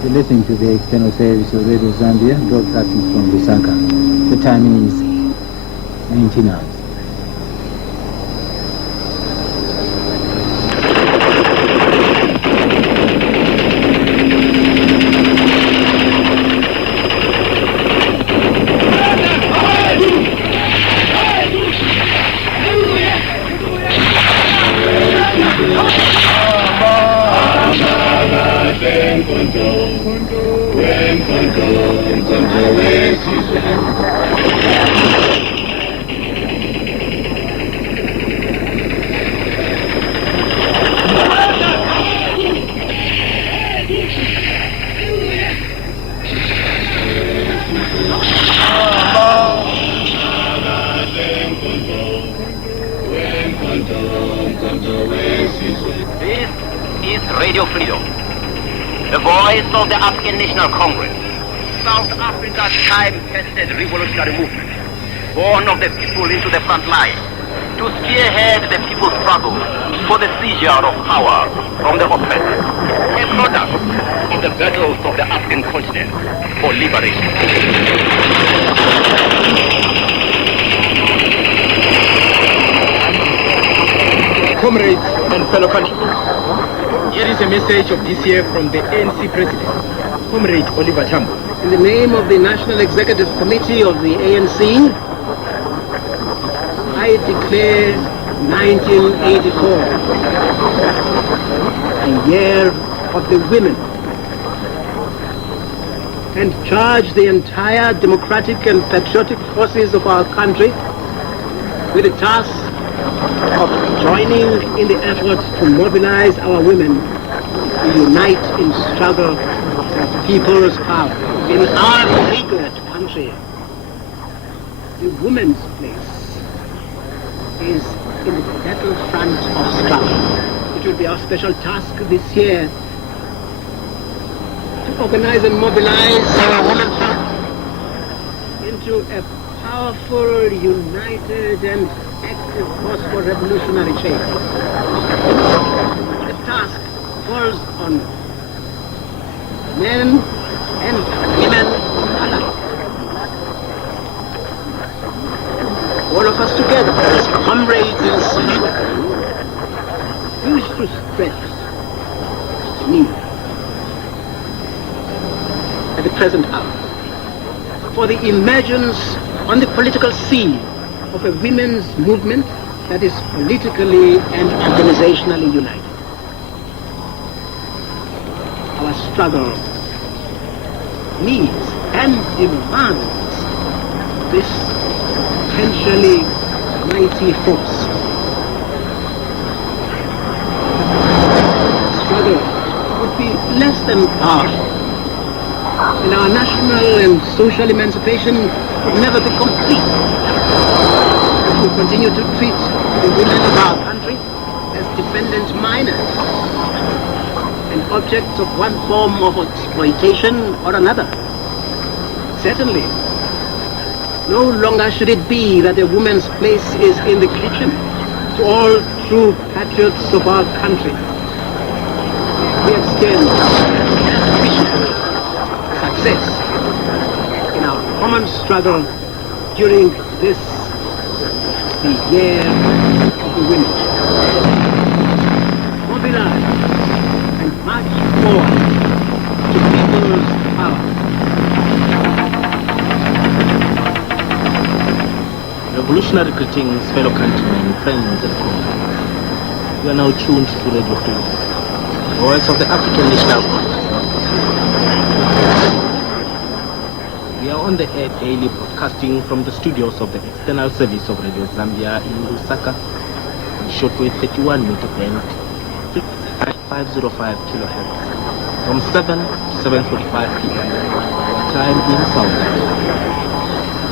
You're listening to the external service of Radio Zambia, broadcasting from Lusaka. The time is 19 hours. Radio Freedom, the voice of the African National Congress, South Africa's time-tested revolutionary movement, born of the people into the front line, to spearhead the people's struggle for the seizure of power from the oppressed, a product of the battles of the African continent for liberation. Comrades and fellow countrymen, here is a message of this year from the ANC President, Comrade Oliver Tambo. In the name of the National Executive Committee of the ANC, I declare 1984 a year of the women and charge the entire democratic and patriotic forces of our country with the task of joining in the effort to mobilize our women to unite in struggle for people's power. In our beleaguered country, the woman's place is in the battlefront of struggle. It will be our special task this year to organize and mobilize our women into a powerful, united, and active force for revolutionary change. The task falls on men and women alike. All of us together, as comrades in struggle, wish to stress the need at the present hour for the emergence on the political scene of a women's movement that is politically and organizationally united. Our struggle needs and demands this potentially mighty force. The struggle would be less than powerful, and our national and social emancipation would never be complete if we continue to treat the women of our country as dependent minors and objects of one form of exploitation or another. Certainly, no longer should it be that a woman's place is in the kitchen. To all true patriots of our country, we extend success in our common struggle during this, the year of the women. Mobilize and march forward to people's power. Revolutionary greetings, fellow countrymen, friends and colleagues. You are now tuned to Radio Freedom, the voice of the African National Congress. We are on the air daily, broadcasting from the studios of the external service of Radio Zambia in Lusaka, on shortwave 31 meter band, 505 kilohertz, from 7 to 7:45 p.m. our time in South Africa.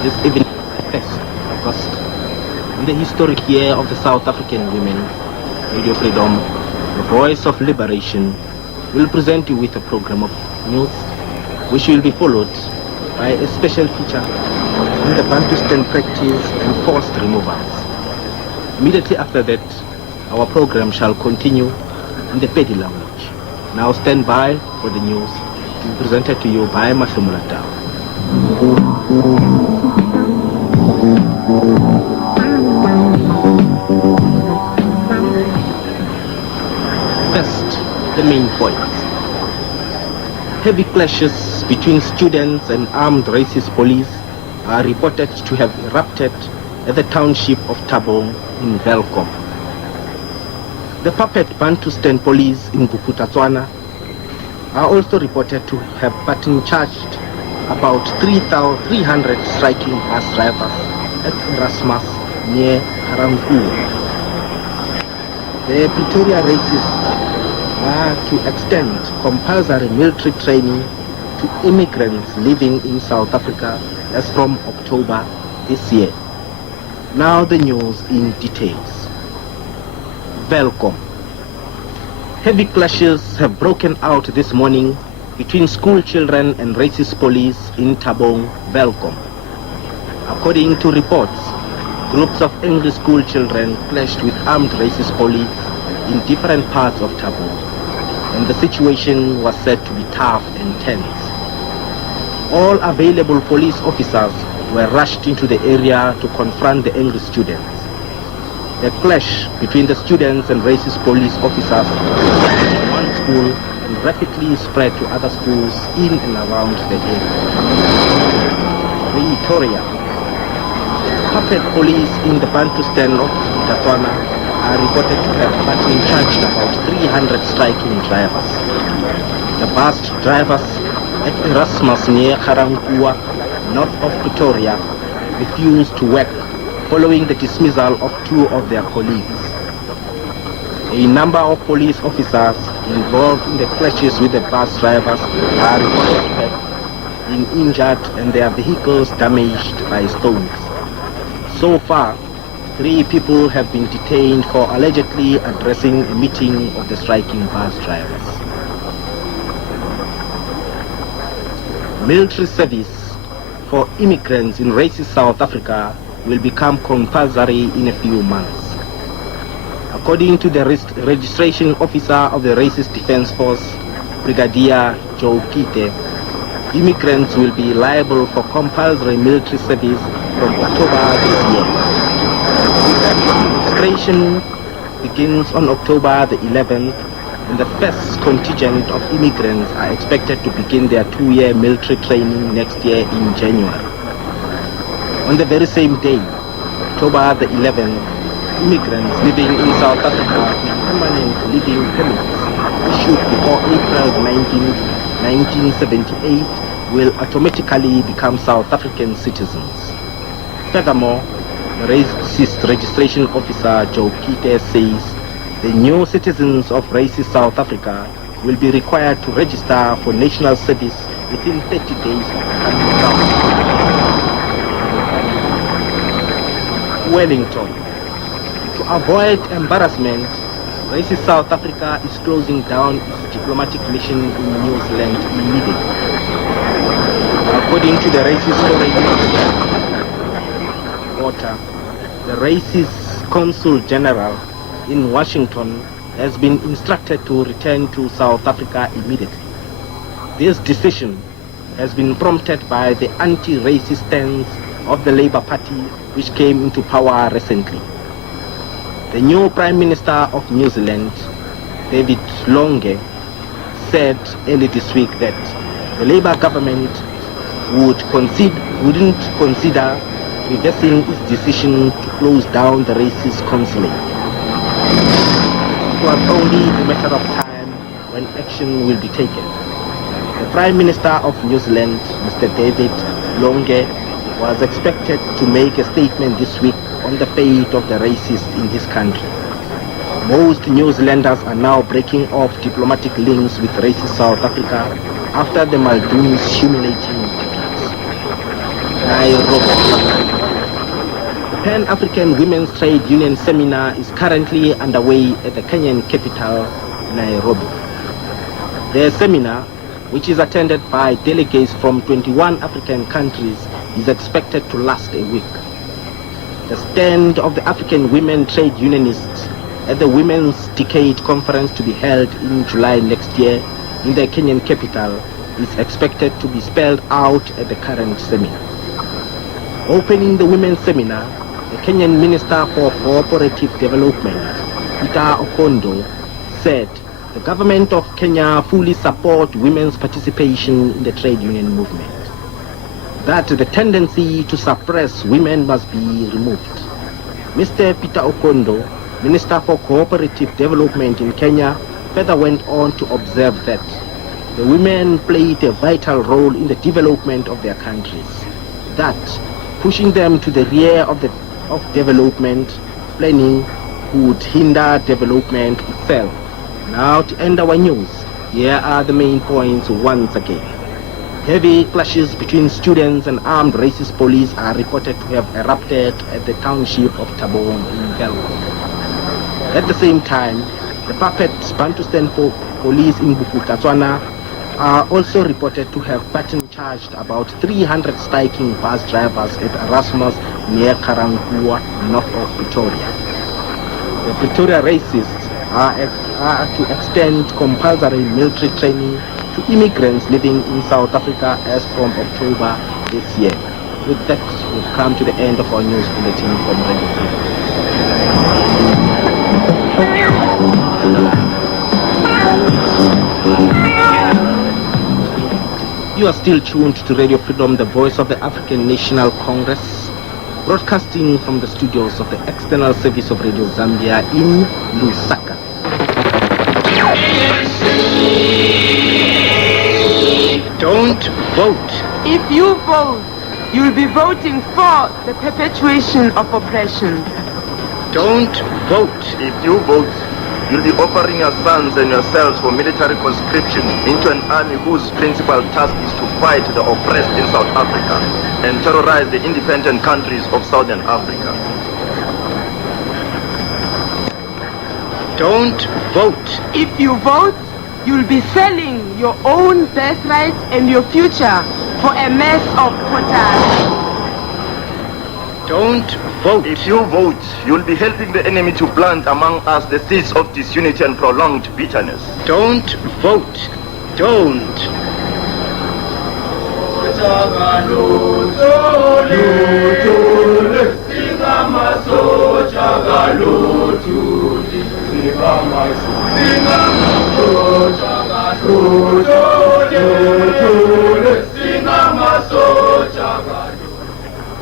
This evening, 1st August, in the historic year of the South African women, Radio Freedom, the voice of liberation, will present you with a program of news, which will be followed by a special feature on the Bantustan practice and forced removals. Immediately after that, our program shall continue in the Pedi language. Now stand by for the news. presented to you by Mahlumula Tao. First, the main points. Heavy clashes between students and armed racist police are reported to have erupted at the township of Tabong in Velkom. The puppet Bantustan police in Bukutatswana are also reported to have button charged about 300 striking bus drivers at Erasmus near Haramku. The Pretoria racists are to extend compulsory military training to immigrants living in South Africa as from October this year. Now the news in details. Velkom. Heavy clashes have broken out this morning between school children and racist police in Tabong, Velkom. According to reports, groups of angry school children clashed with armed racist police in different parts of Tabong, and the situation was said to be tough and tense. All available police officers were rushed into the area to confront the angry students. The clash between the students and racist police officers in one school and rapidly spread to other schools in and around the area. Pretoria. Puppet police in the Bantustan of Botswana are reported to have button charged about 300 striking drivers. The bus drivers at Erasmus near Haramkua, north of Pretoria, refused to work following the dismissal of two of their colleagues. A number of police officers involved in the clashes with the bus drivers are reported to have been injured and their vehicles damaged by stones. So far, 3 people have been detained for allegedly addressing a meeting of the striking bus drivers. Military service for immigrants in racist South Africa will become compulsory in a few months. According to the registration officer of the Racist Defense Force, Brigadier Joe Kite, immigrants will be liable for compulsory military service from October this year. Registration begins on October the 11th, and the first contingent of immigrants are expected to begin their 2-year military training next year in January. On the very same day, October the 11th, immigrants living in South Africa with permanent living permits issued before April 19, 1978 will automatically become South African citizens. Furthermore, the racist registration officer Joe Kite says the new citizens of racist South Africa will be required to register for national service within 30 days of coming down. Wellington. To avoid embarrassment, racist South Africa is closing down its diplomatic mission in New Zealand immediately. According to the racist foreign reporter, the racist Consul General in Washington has been instructed to return to South Africa immediately. This decision has been prompted by the anti-racist stance of the Labour Party, which came into power recently. The new Prime Minister of New Zealand, David Longe, said early this week that the Labour government wouldn't consider reversing its decision to close down the racist consulate. It was only a matter of time when action will be taken. The Prime Minister of New Zealand, Mr. David Longe, was expected to make a statement this week on the fate of the racists in his country. Most New Zealanders are now breaking off diplomatic links with racist South Africa after the Muldoon's humiliating defeat. Nairobi. The Pan-African Women's Trade Union Seminar is currently underway at the Kenyan capital, Nairobi. The seminar, which is attended by delegates from 21 African countries, is expected to last a week. The stand of the African women trade unionists at the Women's Decade Conference to be held in July next year in the Kenyan capital is expected to be spelled out at the current seminar. Opening the women's seminar, the Kenyan Minister for Cooperative Development, Peter Okondo, said the government of Kenya fully supports women's participation in the trade union movement, that the tendency to suppress women must be removed. Mr. Peter Okondo, Minister for Cooperative Development in Kenya, further went on to observe that the women played a vital role in the development of their countries, that pushing them to the rear of development planning would hinder development itself. Now to end our news, here are the main points once again. Heavy clashes between students and armed racist police are reported to have erupted at the township of Tabong in Belgium. At the same time, the puppet Bantustan police in Botswana are also reported to have charged about 300 striking bus drivers at Erasmus near Karangua, north of Pretoria. The Pretoria racists are to extend compulsory military training to immigrants living in South Africa as from October this year. With that, we've come to the end of our news bulletin from Radio Zambia. You are still tuned to Radio Freedom, the voice of the African National Congress, broadcasting from the studios of the External Service of Radio Zambia in Lusaka. Don't vote. If you vote, you'll be voting for the perpetuation of oppression. Don't vote. If you vote, you'll be offering your sons and yourselves for military conscription into an army whose principal task is to fight the oppressed in South Africa and terrorize the independent countries of Southern Africa. Don't vote. If you vote, you'll be selling your own birthright and your future for a mess of pottage. Don't vote. If you vote, you'll be helping the enemy to plant among us the seeds of disunity and prolonged bitterness. Don't vote. Don't.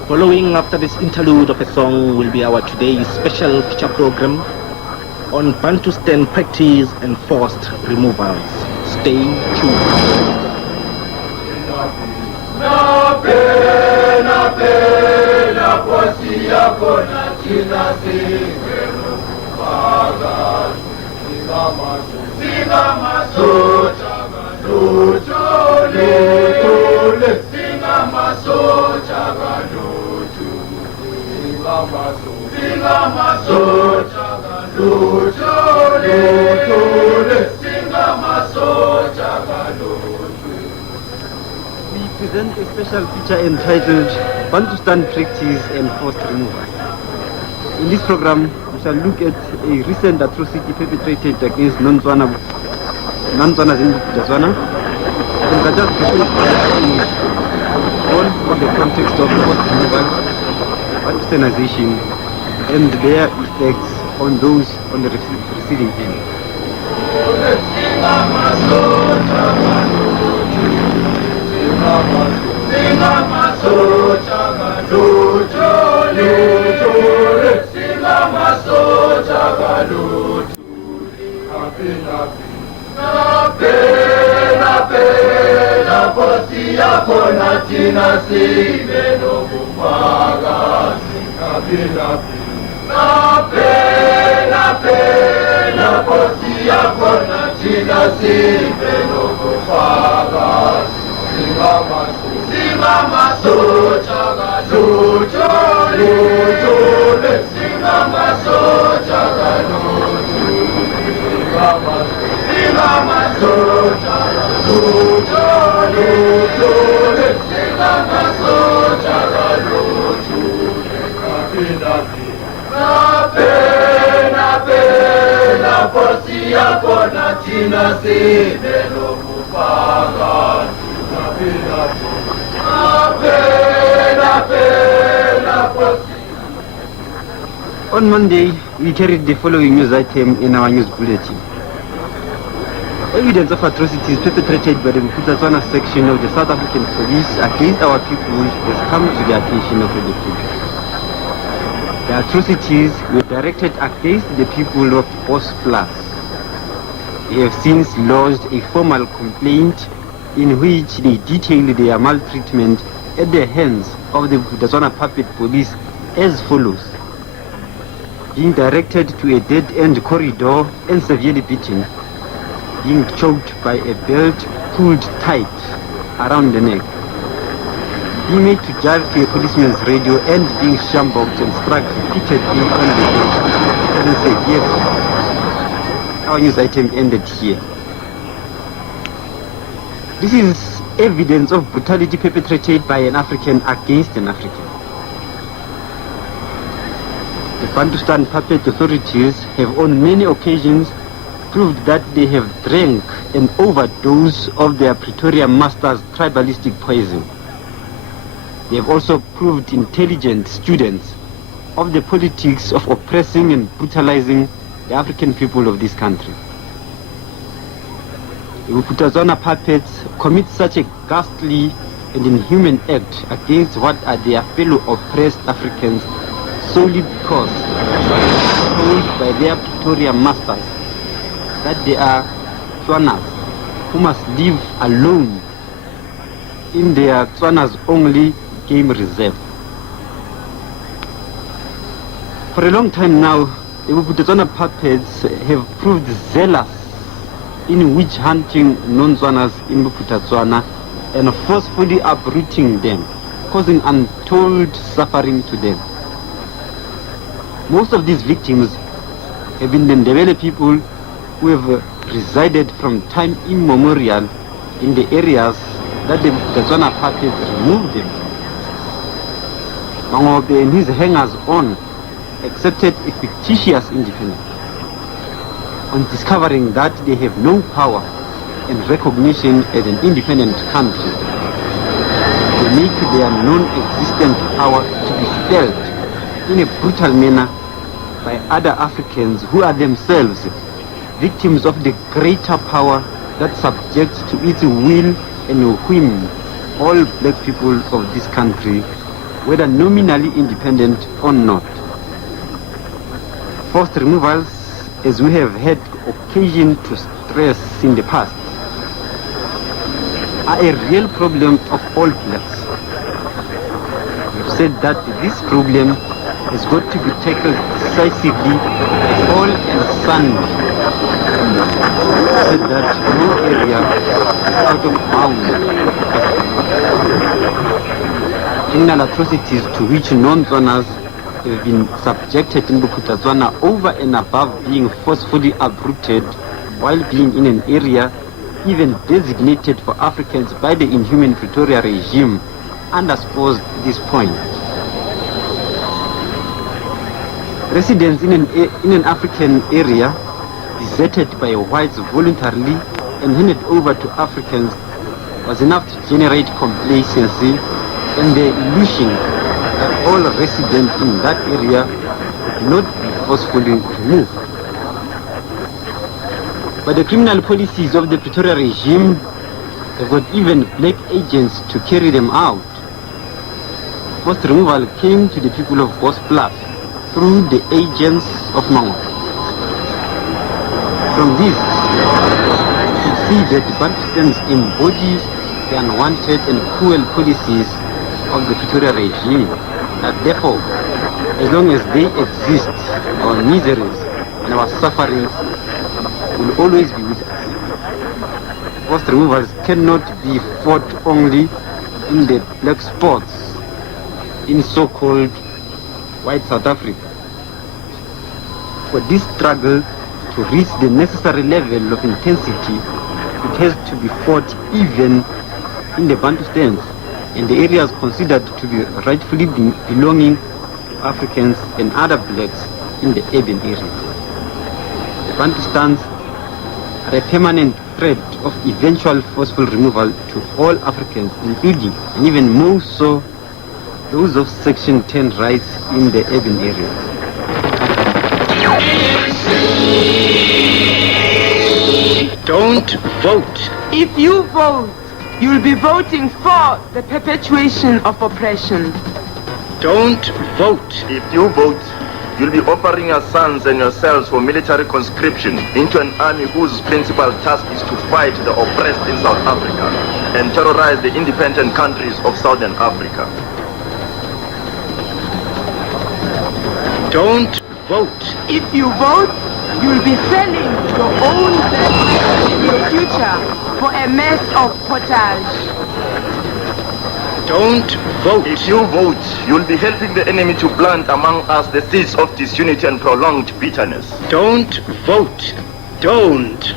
Following after this interlude of a song will be our today's special feature program on Bantustan practice and forced removals. Stay tuned. We present a special feature entitled Bantustan Practice and Forced Removal. In this program, we shall look at a recent atrocity perpetrated against non-Tswanas in Botswana, and that just all from the context of forced removal, Bantustanization, and their effects on those on the receiving end. Tina si On Monday, we carried the following news item in our news bulletin. Evidence of atrocities perpetrated by the Mputa section of the South African police against our people has come to the attention of the people. The atrocities were directed against the people of Bos+. They have since lodged a formal complaint in which they detailed their maltreatment at the hands of the Mputa puppet police as follows: being directed to a dead-end corridor and severely beaten, being choked by a belt pulled tight around the neck, being made to drive to a policeman's radio and being shambocked and struck repeatedly on the head. Doesn't say yes. Our news item ended here. This is evidence of brutality perpetrated by an African against an African. The Bantustan puppet authorities have on many occasions proved that they have drank an overdose of their Pretoria masters' tribalistic poison. They have also proved intelligent students of the politics of oppressing and brutalizing the African people of this country. The Mputa puppets commit such a ghastly and inhuman act against what are their fellow oppressed Africans solely because told by their Pretoria masters that they are Tswanas who must live alone in their Tswanas only game reserve. For a long time now, the Mputa puppets have proved zealous in witch hunting non-Tswanas in Mputa and forcefully uprooting them, causing untold suffering to them. Most of these victims have been the Ndebele people who have resided from time immemorial in the areas that the Mputa puppets removed them. Mangobe and his hangers-on accepted a fictitious independence. On discovering that they have no power and recognition as an independent country, they make their non-existent power to be felt in a brutal manner by other Africans who are themselves victims of the greater power that subjects to its will and whim all black people of this country, whether nominally independent or not. Forced removals, as we have had occasion to stress in the past, are a real problem of all blacks. We have said that this problem has got to be tackled decisively all and sundry. We have said that no area is out of bounds. Criminal atrocities to which non-Tswanas have been subjected in Mputa over and above being forcefully uprooted while being in an area even designated for Africans by the inhuman Pretoria regime underscores this point. Residents in an African area deserted by whites voluntarily and handed over to Africans was enough to generate complacency and the illusion that all residents in that area would not be forcefully removed. But the criminal policies of the Pretoria regime have got even black agents to carry them out. Forced removal came to the people of Bos+ through the agents of Mango. From this, you see that the Bantustans embody the unwanted and cruel policies of the Pretoria regime, that therefore, as long as they exist, our miseries and our sufferings will always be with us. Forced removals cannot be fought only in the black spots in so-called white South Africa. For this struggle to reach the necessary level of intensity, it has to be fought even in the Bantustans and the areas considered to be rightfully belonging to Africans and other blacks in the urban areas. The Bantustans are a permanent threat of eventual forceful removal to all Africans, including, and even more so, those of Section 10 rights in the urban areas. Don't vote. If you vote, you'll be voting for the perpetuation of oppression. Don't vote. If you vote, you'll be offering your sons and yourselves for military conscription into an army whose principal task is to fight the oppressed in South Africa and terrorize the independent countries of Southern Africa. Don't vote. If you vote, you'll be selling your own birthright and your future for a mess of pottage. Don't vote. If you vote, you'll be helping the enemy to plant among us the seeds of disunity and prolonged bitterness. Don't vote. Don't.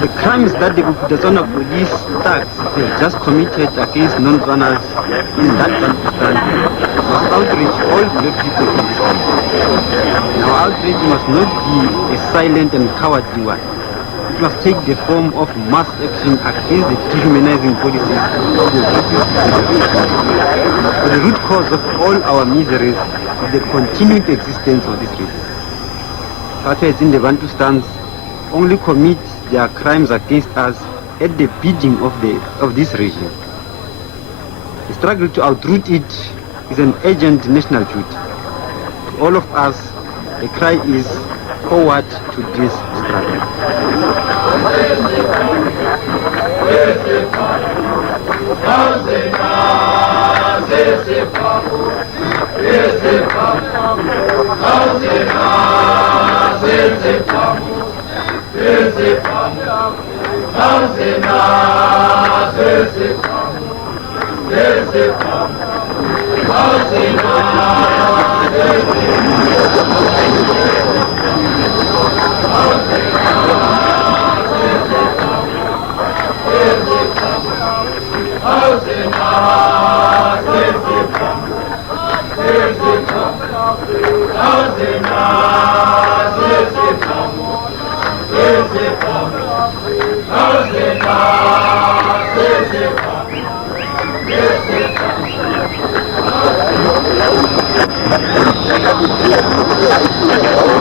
The crimes that the Kukutazona police thugs have just committed against non-runners in that Pakistan must outrage all black people in this country. Our outrage must not be a silent and cowardly one. It must take the form of mass action against the dehumanizing policies of the racist generation. For the root cause of all our miseries is the continued existence of this race. Patriots in the Bantustans only commit their crimes against us at the bidding of this regime. The struggle to outroot it is an urgent national duty. To all of us, the cry is forward to this struggle.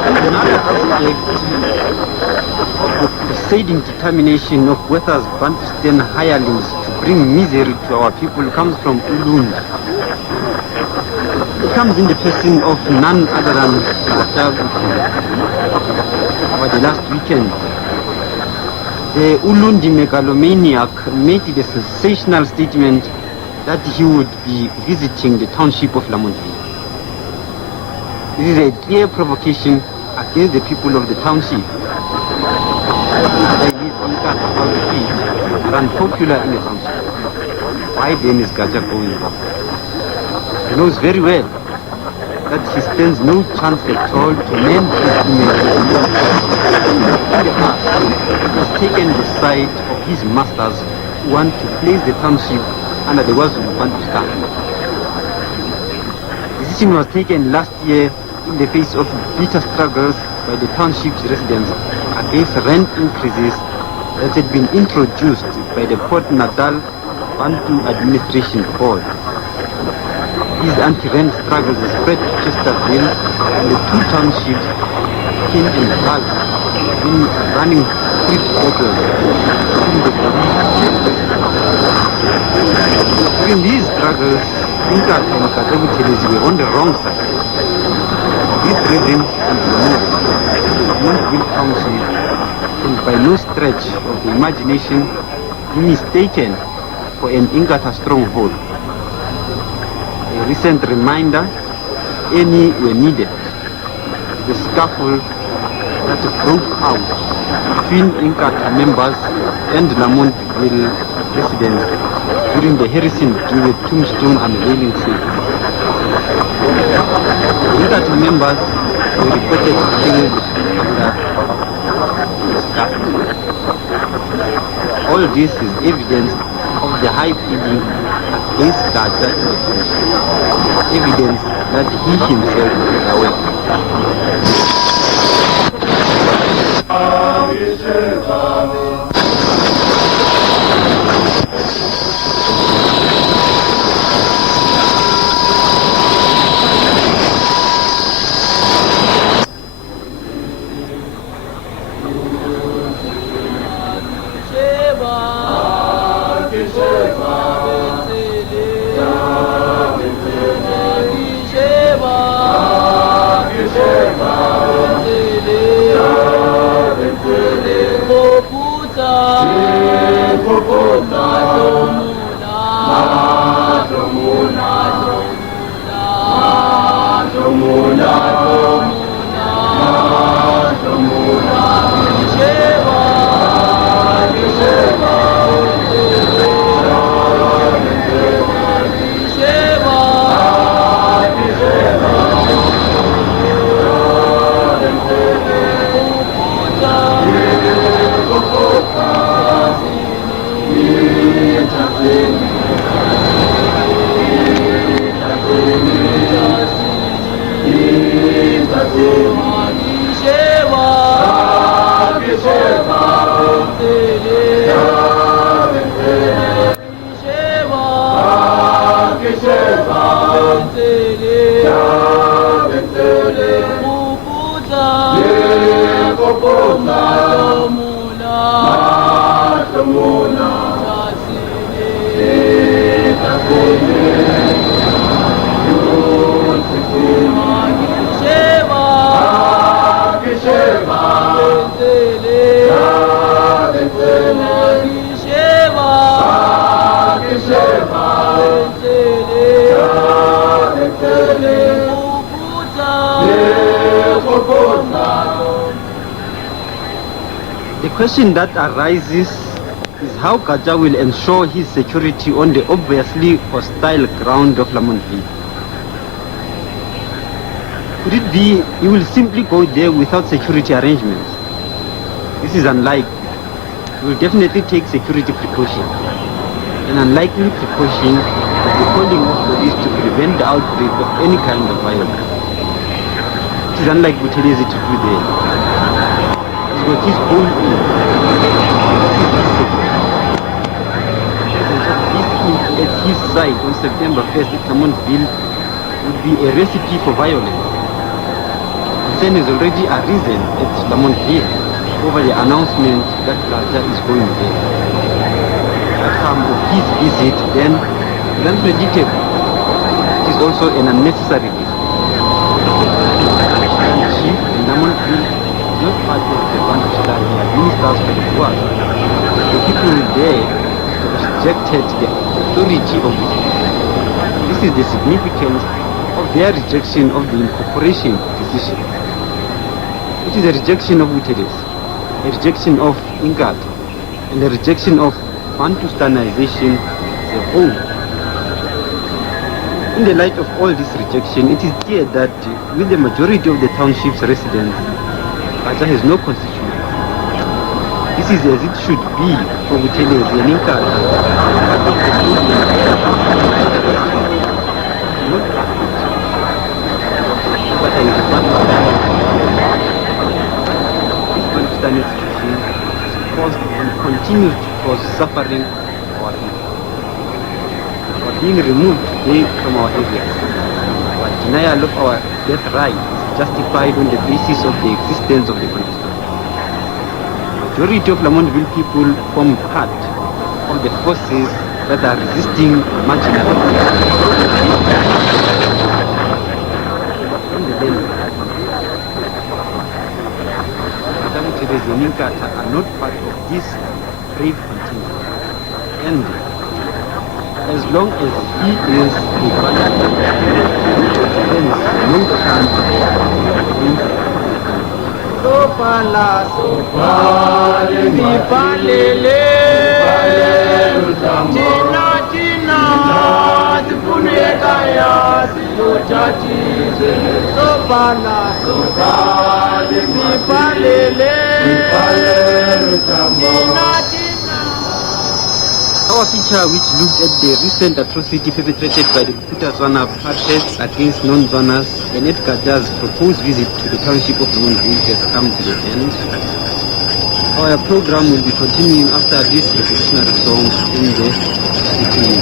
Another aspect of the crusading determination of Wether's Bantustan hirelings to bring misery to our people comes from Ulund. It comes in the person of none other than over the last weekend. The Ulundi megalomaniac made the sensational statement that he would be visiting the township of Lamontville. This is a clear provocation against the people of the township. They are unpopular in the township. Why then is Gaja going up? He knows very well that he stands no chance at all to mend his image. In the past, he has taken the side of his masters who want to place the township under the Wazulu Bantustan. The decision was taken last year in the face of bitter struggles by the township's residents against rent increases that had been introduced by the Port Natal Bantu Administration Board. These anti-rent struggles spread to Chesterfield, and the two townships came involved in running street battles between the police and the residents. During these struggles, Inkat and Katabuteles were on the wrong side. This regime and Lamont Council can by no stretch of the imagination be mistaken for an Inkatha stronghold. A recent reminder, any were needed. The scuffle that broke out between Inkatha members and Lamontville residents during the Harrison Jewett Tombstone unveiling sale. Inkatha members were reported killed after the scuffle. All this is evidence of the high feeling against Gaza in the country. Evidence that he himself is aware. The question that arises is how Gaja will ensure his security on the obviously hostile ground of Lamontville. Could it be he will simply go there without security arrangements? This is unlikely. He will definitely take security precaution. An unlikely precaution is the calling of police to prevent the outbreak of any kind of violence. It is unlike Buthelezi to do there. He's got his own aim. At his side on September 1st at Lamontville would be a recipe for violence. Concern has already arisen at Lamontville over the announcement that Gaja is going there. The outcome of his visit then is unpredictable. It is also an unnecessary visit. The chief in Lamontville is not part of the Bantustan ministers for the poor. The people there rejected the authority of it. This is the significance of their rejection of the incorporation decision. It is a rejection of Buthelezi, a rejection of Inkatha, and a rejection of Bantustanization as a whole. In the light of all this rejection, it is clear that with the majority of the township's residents, Gaja has no constitution. This is as it should be for Buthelezi and Inkatha. But there is a this Bantustan institution has caused and continues to cause suffering for our people. We are being removed today from our areas. Our denial of our death right is justified on the basis of the existence of the Bantustan. The majority of Lamontville people form part of the forces that are resisting marginalization. Madam Teresa Ninkata are not part of this brave contingent. And as long as he is a father, there is no chance of Sopala, sopale, sipalele, tina, tina, tipuneka ya, siyochatize. Sopala, sopale, sipalele, tina, tina. Our feature, which looked at the recent atrocity perpetrated by the Kutazwana apartheid against non-Zwanas, and Edgar Jazz proposed visit to the township of Monville, has come to the end. Our program will be continuing after this revolutionary song in the city.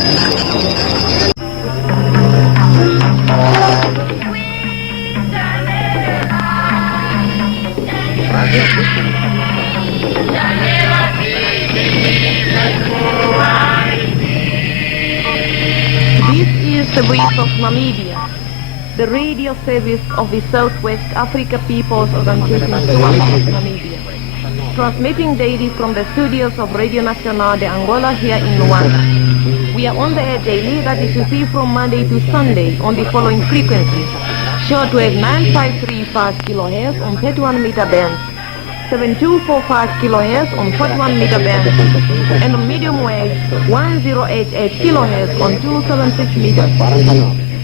This is the voice of Namibia, the radio service of the Southwest Africa People's Organization SWAPO of Namibia, transmitting daily from the studios of Radio Nacional de Angola here in Luanda. We are on the air daily, that is to see from Monday to Sunday on the following frequencies: shortwave 9535 kHz on 31 meter bands, 7245 kHz on 41 meter bands, and on medium wave 1088 kHz on 276 meters.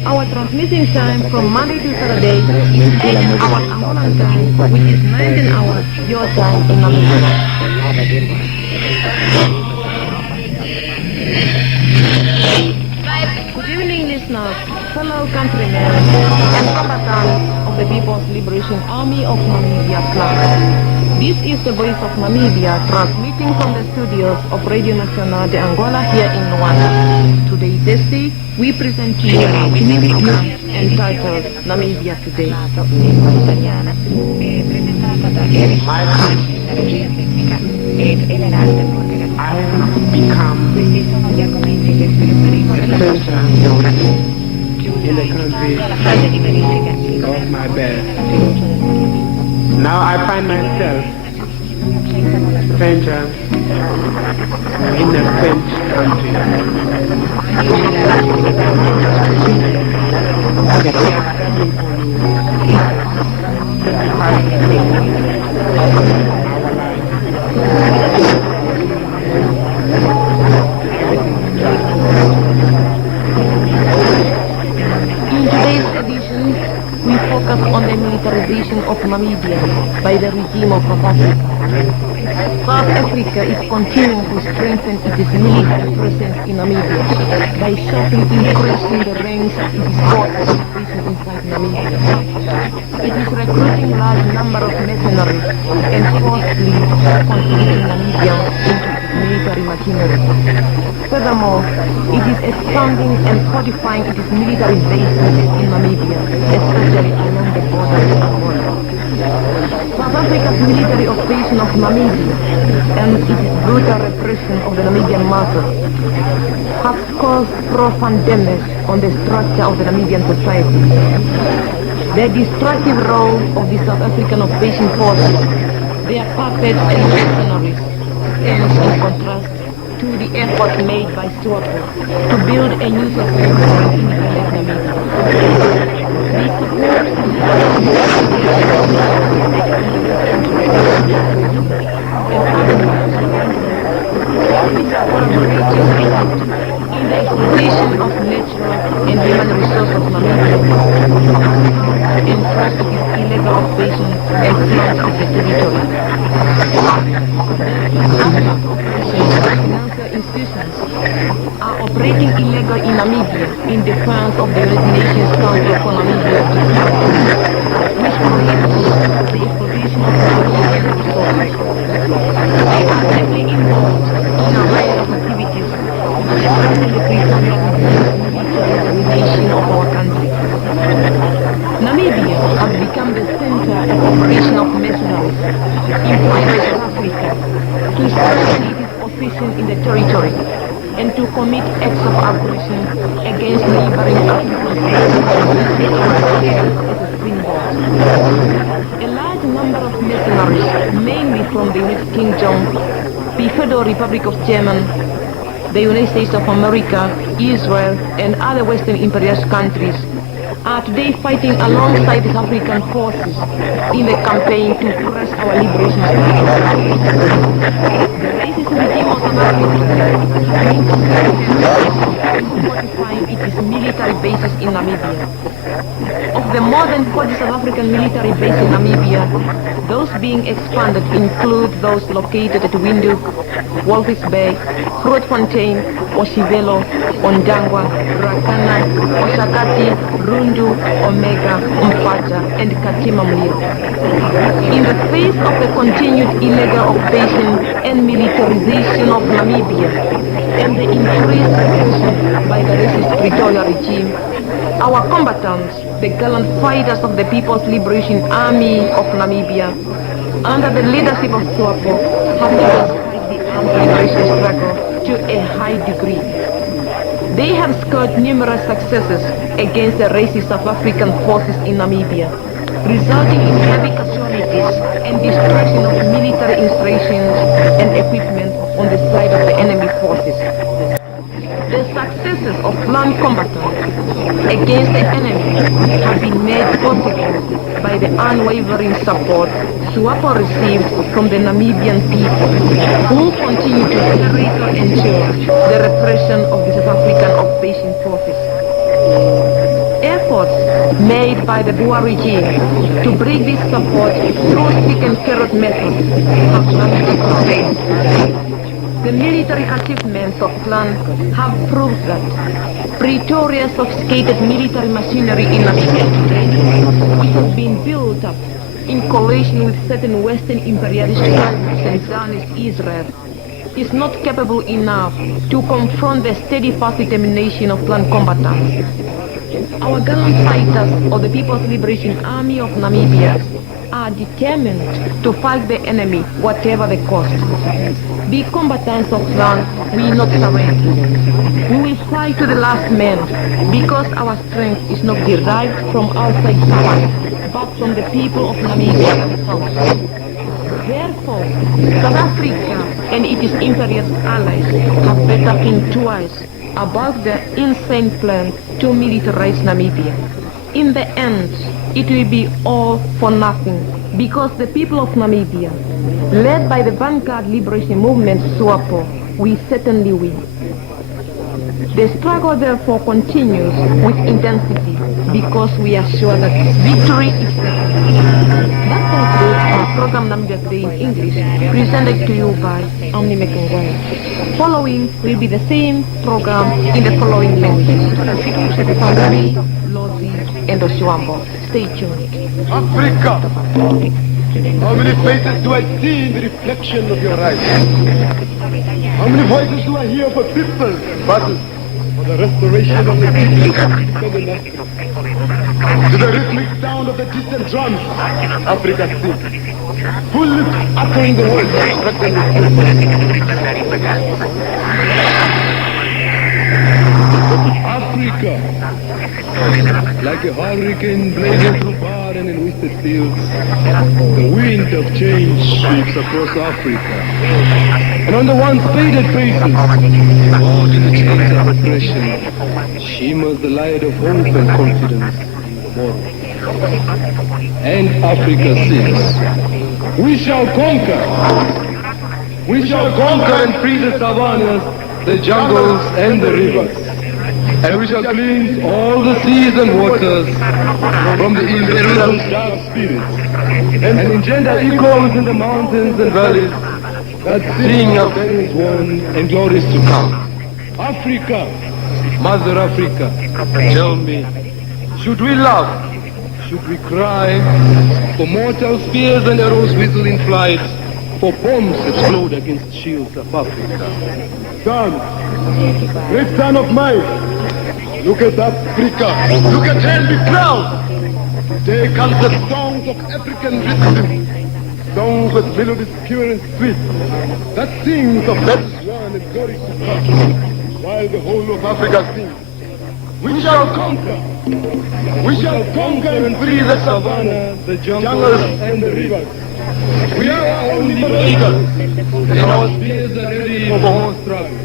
Our transmitting time from Monday to Saturday is 8 hours Angolan time, which is 19 hours your time in Namibia. Good evening, listeners, fellow countrymen, and combatants of the People's Liberation Army of Namibia Club. This is the voice of Namibia, transmitting from the studios of Radio Nacional de Angola here in Luanda. Today, Thursday, we present to you a new program entitled Namibia Today. I have become a center in the country of my birth. Now I find myself stranger in a French country. In today's edition, we focus on the militarization of Namibia by the regime of South Africa. South Africa is continuing to strengthen its military presence in Namibia by sharply increasing the ranks of its forces present inside Namibia. It is recruiting large number of mercenaries and forcibly conscripting Namibians into its military machinery. Furthermore, it is expanding and fortifying its military bases in Namibia, especially along the border with Angola. South Africa's military occupation of Namibia and its brutal repression of the Namibian masses has caused profound damage on the structure of the Namibian society. The destructive role of the South African occupation forces, their puppets and mercenaries, stands in contrast to the effort made by SWAPO to build a new society in independent Namibia. They support in the exploitation of natural and human resources of Namibia, and first it is illegal occupation and plunge of the territory. Financial institutions are operating illegal in Namibia in defense of the United Nations Council for Namibia, which prohibits the exploitation of Namibian resources. They are deeply involved in a range of activities that threaten the peaceful determination of our country. Namibia has become the center of operation of mercenaries employed by South Africa to strengthen its position in the territory and to commit acts of aggression against neighboring African states as a springboard. A large number of mercenaries, mainly from the United Kingdom, the Federal Republic of Germany, the United States of America, Israel, and other Western imperialist countries, are today fighting alongside the African forces in the campaign to crush our liberation struggle. The racist regime of South Africa is fortifying its military bases in Namibia. Of the more than 40 South African military bases in Namibia, those being expanded include those located at Windhoek, Walvis Bay, Grootfontein, Oshivelo, Ondangwa, Rakana, Oshakati, Rundu, Omega, Mfaja, and Katima Mulilo. In the face of the continued illegal occupation and militarization of Namibia, and the increased repression by the racist Pretoria regime, our combatants, the gallant fighters of the People's Liberation Army of Namibia, under the leadership of SWAPO, have intensified the armed liberation struggle to a high degree. They have scored numerous successes against the racist South African forces in Namibia, resulting in heavy casualties and destruction of military installations and equipment on the side of the enemy forces. The successes of land combatants against the enemy have been made possible by the unwavering support SWAPO received from the Namibian people, who continue to seriously ensure the repression of the South African occupation forces. Efforts made by the Boer regime to bring this support through stick and carrot methods have not been sustained. The military achievements of plan have proved that Pretoria's sophisticated military machinery in Namibia today, which has been built up in coalition with certain Western imperialist countries and Zionist Israel, is not capable enough to confront the steadfast determination of land combatants. Our gallant fighters of the People's Liberation Army of Namibia are determined to fight the enemy whatever the cost. Be combatants of land, we will not surrender. We will fight to the last man, because our strength is not derived from outside power, but from the people of Namibia themselves. Therefore, South Africa and its imperialist allies have better think twice about their insane plan to militarize Namibia. In the end, it will be all for nothing, because the people of Namibia, led by the Vanguard Liberation Movement SWAPO, will certainly win. The struggle therefore continues with intensity, because we are sure that victory is certain. That concludes our program Namibia Today in English, presented to you by Omni Mekongwai. Following will be the same program in the following languages: Sangari, Lozi, and Oshuambo. Stay tuned. Africa! How many faces do I see in the reflection of your eyes? How many voices do I hear for people's battles for the restoration of the people to the rhythmic sound of the distant drums, Africa sings. Full lips uttering the words expecting Africa, like a hurricane blazing through barren and wasted fields, the wind of change sweeps across Africa. And on the once faded faces, caught in the chains of oppression, shimmers the light of hope and confidence in tomorrow. And Africa sings, we shall conquer. We shall conquer and free the savannas, the jungles and the rivers. And we shall cleanse all the seas and waters from the evil of dark spirits, and engender echoes in the mountains and valleys that sing of things won and glories to come. Africa, Mother Africa, tell me, should we laugh? Should we cry? For mortal spears and arrows whistle in flight, for bombs explode against shields of Africa. Son, great son of mine, look at Africa. Look at her and be proud. Today comes the songs of African rhythm, songs with melodies pure and sweet, that sings of battles won and glories to come. while the whole of Africa sings. We shall conquer. We shall conquer and free the savannah, the jungles, and the rivers. We are our own liberators, and our spears are ready for more struggle.